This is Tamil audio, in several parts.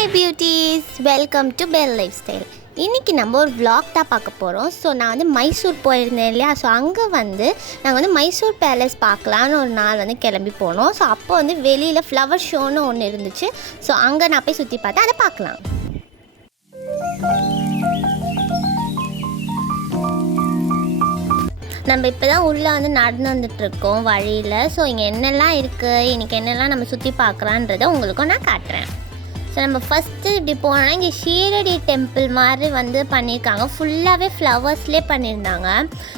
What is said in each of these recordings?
Hi beauties, welcome to Bell Lifestyle. இன்னைக்கு நம்ம ஒரு vlog தான் பார்க்க போகிறோம். ஸோ நான் வந்து மைசூர் போயிருந்தேன் இல்லையா, ஸோ அங்கே வந்து நாங்கள் வந்து மைசூர் பேலஸ் பார்க்கலான்னு ஒரு நாள் வந்து கிளம்பி போனோம். ஸோ அப்போ வந்து வெளியில் ஃப்ளவர் ஷோன்னு ஒன்று இருந்துச்சு. ஸோ அங்கே நான் போய் சுற்றி பார்த்தேன், அதை பார்க்கலாம். நம்ம இப்போ தான் உள்ளே வந்து நடந்து வந்துட்டுருக்கோம் வழியில். ஸோ இங்கே என்னெல்லாம் இருக்குது, இன்றைக்கி என்னெல்லாம் நம்ம சுற்றி பார்க்கலான்றதை உங்களுக்கும் நான் காட்டுறேன். ஸோ நம்ம ஃபஸ்ட்டு இப்படி போனோன்னா இங்கே ஷீரடி டெம்பிள் மாதிரி வந்து பண்ணியிருக்காங்க. ஃபுல்லாகவே ஃப்ளவர்ஸ்லேயே பண்ணியிருந்தாங்க.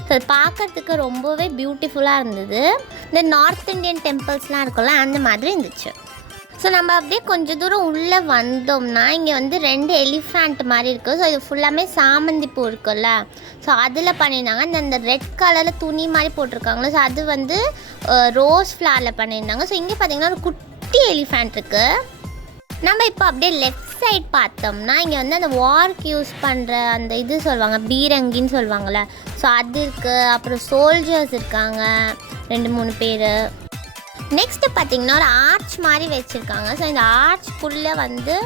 ஸோ அது பார்க்குறதுக்கு ரொம்பவே பியூட்டிஃபுல்லாக இருந்தது. இந்த நார்த் இந்தியன் டெம்பிள்ஸ்லாம் இருக்கும்ல, அந்த மாதிரி இருந்துச்சு. ஸோ நம்ம அப்படியே கொஞ்சம் தூரம் உள்ளே வந்தோம்னா இங்கே வந்து 2 எலிஃபேண்ட் மாதிரி இருக்குது. ஸோ இது ஃபுல்லாமே சாமந்தி பூ இருக்குல்ல, ஸோ அதில் பண்ணியிருந்தாங்க. இந்த ரெட் கலரில் துணி மாதிரி போட்டிருக்காங்களோ, ஸோ அது வந்து ரோஸ் ஃப்ளவரில் பண்ணியிருந்தாங்க. ஸோ இங்கே பார்த்திங்கன்னா ஒரு குட்டி எலிஃபேண்ட் இருக்குது. நம்ம இப்போ அப்படியே லெஃப்ட் சைட் பார்த்தோம்னா இங்கே வந்து அந்த வார்க்கு யூஸ் பண்ணுற அந்த இது சொல்லுவாங்க, பீரங்கின்னு சொல்லுவாங்கள்ல, ஸோ அது இருக்குது. அப்புறம் சோல்ஜர்ஸ் இருக்காங்க 2-3 பேர். நெக்ஸ்ட்டு பார்த்திங்கன்னா ஒரு ஆர்ச் மாதிரி வச்சுருக்காங்க. ஸோ இந்த ஆர்ச்குள்ளே வந்து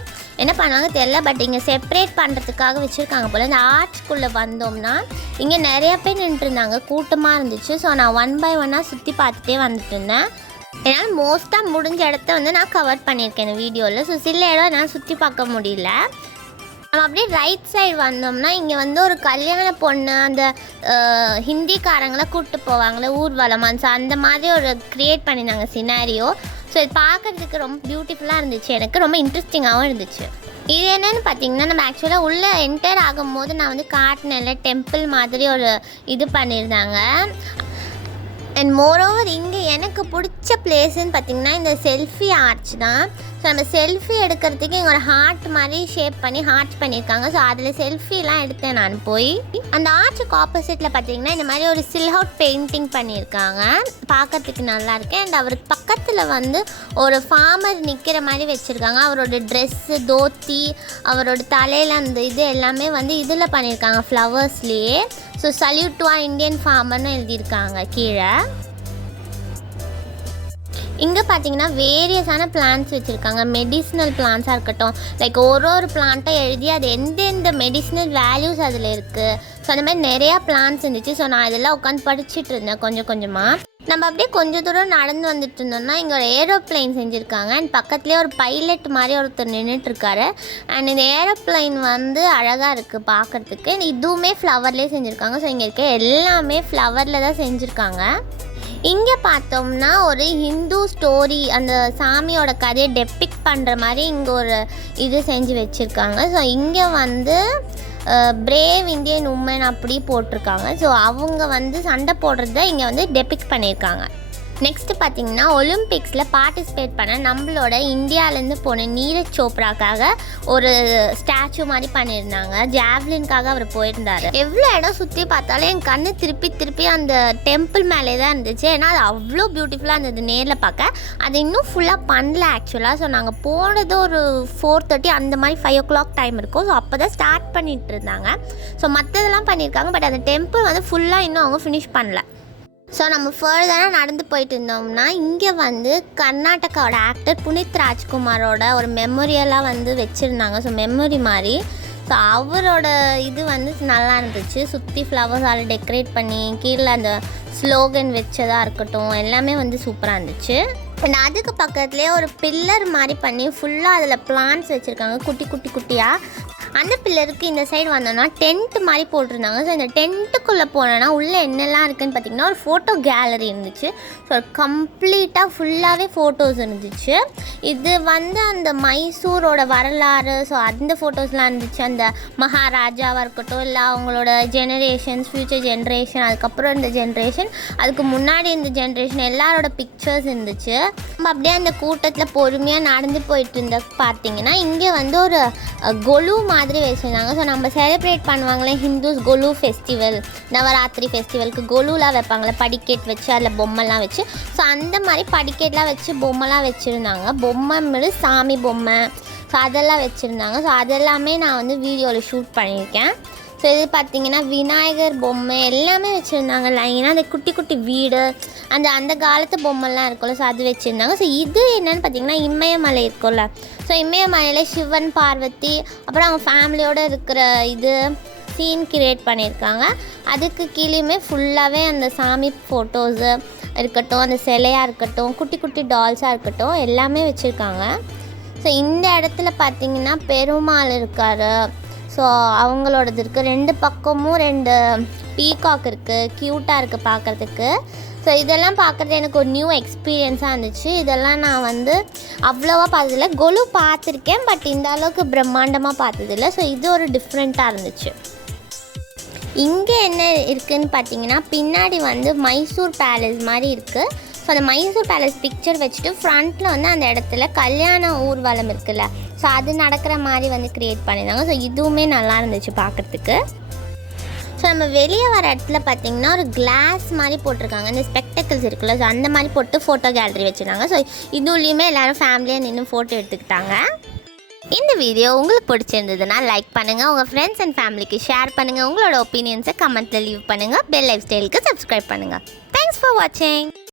என்ன பண்ணுவாங்க தெரியல, பட் இங்கே செப்ரேட் பண்ணுறதுக்காக வச்சுருக்காங்க போல். இந்த ஆர்ச்குள்ளே வந்தோம்னா இங்கே நிறைய பேர் நின்றுருந்தாங்க, கூட்டமாக இருந்துச்சு. ஸோ நான் 1 by 1 சுற்றி பார்த்துட்டே வந்துட்டு இருந்தேன். என்னால் மோஸ்ட்டாக முடிஞ்ச இடத்த வந்து நான் கவர் பண்ணியிருக்கேன் இந்த வீடியோவில். ஸோ சில இடம் என்னால் சுற்றி பார்க்க முடியல. நம்ம அப்படியே ரைட் சைடு வந்தோம்னா இங்கே வந்து ஒரு கல்யாண பொண்ணு அந்த ஹிந்திக்காரங்களாம் கூப்பிட்டு போவாங்களே ஊர்வலமாக, ஸோ அந்த மாதிரி ஒரு க்ரியேட் பண்ணியிருந்தாங்க சினாரியோ. ஸோ இது பார்க்குறதுக்கு ரொம்ப பியூட்டிஃபுல்லாக இருந்துச்சு, எனக்கு ரொம்ப இன்ட்ரெஸ்டிங்காகவும் இருந்துச்சு. இது என்னென்னு பார்த்தீங்கன்னா, நம்ம ஆக்சுவலாக உள்ளே என்டர் ஆகும்போது நான் வந்து காட்டினேன்ல டெம்பிள் மாதிரி ஒரு இது பண்ணியிருந்தாங்க. அண்ட் மோரோவர் இங்கே எனக்கு பிடிச்ச பிளேஸுன்னு பார்த்திங்கன்னா இந்த செல்ஃபி ஆர்ச் தான். ஸோ நம்ம செல்ஃபி எடுக்கிறதுக்கு இங்கே ஒரு ஹார்ட் மாதிரி ஷேப் பண்ணி ஹார்ட் பண்ணியிருக்காங்க. ஸோ அதில் செல்ஃபிலாம் எடுத்தேன் நான் போய். அந்த ஆர்ச்சுக்கு ஆப்போசிட்டில் பார்த்திங்கன்னா இந்த மாதிரி ஒரு சில்ஹவுட் பெயிண்டிங் பண்ணியிருக்காங்க, பார்க்கறதுக்கு நல்லாயிருக்கு. அண்ட் அவருக்கு பக்கத்தில் வந்து ஒரு ஃபார்மர் நிற்கிற மாதிரி வச்சுருக்காங்க. அவரோட ட்ரெஸ்ஸு, தோத்தி, அவரோட தலையில் அந்த இது எல்லாமே வந்து இதில் பண்ணியிருக்காங்க, ஃப்ளவர்ஸ்லேயே. ஸோ சல்யூட் டு இந்தியன் ஃபார்மர்னு எழுதியிருக்காங்க கீழே. இங்கே பார்த்தீங்கன்னா வேரியஸான பிளான்ட்ஸ் வச்சுருக்காங்க, மெடிசினல் பிளான்ட்ஸாக இருக்கட்டும், லைக் ஒரு பிளான்ட்டை எழுதி அது எந்தெந்த மெடிசினல் வேல்யூஸ் அதில் இருக்குது. ஸோ அந்த மாதிரி நிறையா பிளான்ட்ஸ் இருந்துச்சு. ஸோ நான் இதெல்லாம் உட்காந்து படிச்சுட்டு இருந்தேன் கொஞ்சம் கொஞ்சமாக. நம்ம அப்படியே கொஞ்சம் தூரம் நடந்து வந்துட்டு இருந்தோம்னா இங்கே ஒரு ஏரோப்ளைன் செஞ்சுருக்காங்க. அண்ட் பக்கத்துலேயே ஒரு பைலட் மாதிரி ஒருத்தர் நின்றுட்டுருக்காரு. அண்ட் இந்த ஏரோப்ளைன் வந்து அழகாக இருக்குது பார்க்குறதுக்கு. இதுவுமே ஃப்ளவர்லேயே செஞ்சுருக்காங்க. ஸோ இங்கே இருக்க எல்லாமே ஃப்ளவரில் தான் செஞ்சுருக்காங்க. இங்கே பார்த்தோம்னா ஒரு ஹிந்து ஸ்டோரி, அந்த சாமியோட கதையை டெபிக்ட் பண்ணுற மாதிரி இங்கே ஒரு இது செஞ்சு வச்சுருக்காங்க. ஸோ இங்கே வந்து பிரேவ் இந்தியன் உமன் அப்படி போட்டிருக்காங்க. ஸோ அவங்க வந்து சண்டை போடுறத இங்கே வந்து டெபிக்ட் பண்ணியிருக்காங்க. நெக்ஸ்ட்டு பார்த்திங்கன்னா ஒலிம்பிக்ஸில் பார்ட்டிசிபேட் பண்ண நம்மளோட இந்தியாவிலேருந்து போன நீரஜ் சோப்ராக்காக ஒரு ஸ்டாச்சு மாதிரி பண்ணியிருந்தாங்க. ஜாவ்லின்காக அவர் போயிருந்தார். எவ்வளோ இடம் சுற்றி பார்த்தாலும் என் கண்ணு திருப்பி அந்த டெம்பிள் மேலே தான் இருந்துச்சு. ஏன்னா அது அவ்வளோ பியூட்டிஃபுல்லாக இருந்தது நேரில் பார்க்க. அது இன்னும் ஃபுல்லாக பண்ணல ஆக்சுவலாக. ஸோ நாங்கள் போனது ஒரு 4:30 அந்த மாதிரி 5 o'clock டைம் இருக்கும். ஸோ அப்போ தான் ஸ்டார்ட் பண்ணிகிட்டு இருந்தாங்க. ஸோ மற்றதெல்லாம் பண்ணியிருக்காங்க, பட் அந்த டெம்பிள் வந்து ஃபுல்லாக இன்னும் அவங்க ஃபினிஷ் பண்ணல. ஸோ நம்ம ஃபர்தராக நடந்து போயிட்டு இருந்தோம்னா இங்கே வந்து கர்நாடகாவோட ஆக்டர் புனித் ராஜ்குமாரோட ஒரு மெமோரியலாக வந்து வச்சுருந்தாங்க. ஸோ மெமரி மாதிரி. ஸோ அவரோட இது வந்து நல்லா இருந்துச்சு, சுற்றி ஃப்ளவர்ஸால் டெக்கரேட் பண்ணி கீழே அந்த ஸ்லோகன் வச்சதாக இருக்கட்டும், எல்லாமே வந்து சூப்பராக இருந்துச்சு. அண்ட் அதுக்கு பக்கத்துலேயே ஒரு பில்லர் மாதிரி பண்ணி ஃபுல்லாக அதில் பிளான்ட்ஸ் வச்சுருக்காங்க குட்டியாக. அந்த பில்லருக்கு இந்த சைடு வந்தோன்னா டென்ட் மாதிரி போட்டிருந்தாங்க. ஸோ இந்த டென்ட்டுக்குள்ளே போனோன்னா உள்ளே என்னெல்லாம் இருக்குதுன்னு பார்த்திங்கன்னா ஒரு ஃபோட்டோ கேலரி இருந்துச்சு. ஸோ கம்ப்ளீட்டாக ஃபுல்லாகவே ஃபோட்டோஸ் இருந்துச்சு. இது வந்து அந்த மைசூரோட வரலாறு, ஸோ அந்த ஃபோட்டோஸ்லாம் இருந்துச்சு. அந்த மகாராஜாவாக இருக்கட்டும், இல்லை அவங்களோட ஜெனரேஷன்ஸ், ஃப்யூச்சர் ஜென்ரேஷன், அதுக்கப்புறம் இந்த ஜென்ரேஷன், அதுக்கு முன்னாடி இந்த ஜென்ரேஷன் எல்லாரோட பிக்சர்ஸ் இருந்துச்சு. நம்ம அப்படியே அந்த கூட்டத்தில் பொறுமையாக நடந்து போயிட்டு இருந்த பார்த்திங்கன்னா இங்கே வந்து ஒரு கொலு மாதிரி வச்சுருந்தாங்க. ஸோ நம்ம செலிப்ரேட் பண்ணுவாங்களே ஹிந்துஸ் கொலு ஃபெஸ்டிவல், நவராத்திரி ஃபெஸ்டிவலுக்கு கொலுலாம் வைப்பாங்களே படிக்கட் வச்சு அதில் பொம்மைலாம் வச்சு. ஸோ அந்த மாதிரி படிக்கட்லாம் வச்சு பொம்மைலாம் வச்சுருந்தாங்க. பொம்மை சாமி பொம்மை, ஸோ அதெல்லாம் வச்சுருந்தாங்க. ஸோ அதெல்லாமே நான் வந்து வீடியோவில் ஷூட் பண்ணியிருக்கேன். ஸோ இது பார்த்திங்கன்னா விநாயகர் பொம்மை எல்லாமே வச்சுருந்தாங்க லைனாக. அந்த குட்டி குட்டி வீடு அந்த காலத்து பொம்மைலாம் இருக்கும்ல, ஸோ அது வச்சுருந்தாங்க. ஸோ இது என்னென்னு பார்த்திங்கன்னா இமயமலை இருக்கும்ல, ஸோ இமயமலையில் சிவன் பார்வதி அப்புறம் அவங்க ஃபேமிலியோடு இருக்கிற இது சீன் கிரியேட் பண்ணியிருக்காங்க. அதுக்கு கீழேயுமே ஃபுல்லாகவே அந்த சாமி ஃபோட்டோஸு இருக்கட்டும், அந்த சிலையாக இருக்கட்டும், குட்டி குட்டி டால்ஸாக இருக்கட்டும், எல்லாமே வச்சுருக்காங்க. ஸோ இந்த இடத்துல பார்த்திங்கன்னா பெருமாள் இருக்கார். ஸோ அவங்களோடது இருக்குது. 2 பக்கமும் 2 பீகாக் இருக்குது, க்யூட்டாக இருக்குது பார்க்குறதுக்கு. ஸோ இதெல்லாம் பார்க்குறது எனக்கு ஒரு நியூ எக்ஸ்பீரியன்ஸாக இருந்துச்சு. இதெல்லாம் நான் அவ்வளோவா பார்த்ததில்ல. கொலு பார்த்துருக்கேன், பட் இந்த அளவுக்கு பிரம்மாண்டமாக பார்த்ததில்ல. ஸோ இது ஒரு டிஃப்ரெண்ட்டாக இருந்துச்சு. இங்கே என்ன இருக்குதுன்னு பார்த்தீங்கன்னா பின்னாடி மைசூர் பேலஸ் மாதிரி இருக்குது. ஸோ அந்த மைசூர் பேலஸ் பிக்சர் வச்சுட்டு ஃப்ரண்ட்டில் அந்த இடத்துல கல்யாண ஊர்வலம் இருக்குல்ல, ஸோ அது நடக்கிற மாதிரி க்ரியேட் பண்ணியிருந்தாங்க. ஸோ இதுவுமே நல்லா இருந்துச்சு பார்க்குறதுக்கு. ஸோ நம்ம வெளியே வர இடத்துல பார்த்திங்கன்னா ஒரு கிளாஸ் மாதிரி போட்டிருக்காங்க. இந்த ஸ்பெக்டக்கிள்ஸ் இருக்குல்ல, ஸோ அந்த மாதிரி போட்டு ஃபோட்டோ கேலரி வச்சுருந்தாங்க. ஸோ இதுலேயுமே எல்லோரும் ஃபேமிலியாக நின்று ஃபோட்டோ எடுத்துக்கிட்டாங்க. இந்த வீடியோ உங்களுக்கு பிடிச்சிருந்ததுன்னா லைக் பண்ணுங்கள், உங்கள் ஃப்ரெண்ட்ஸ் அண்ட் ஃபேமிலிக்கு ஷேர் பண்ணுங்கள், உங்களோட ஒப்பீனியன்ஸை கமெண்ட்டில் லீவ் பண்ணுங்கள், பெல் லைஃப் ஸ்டைலுக்கு சப்ஸ்கிரைப் பண்ணுங்கள். தேங்க்ஸ் ஃபார் வாட்சிங்.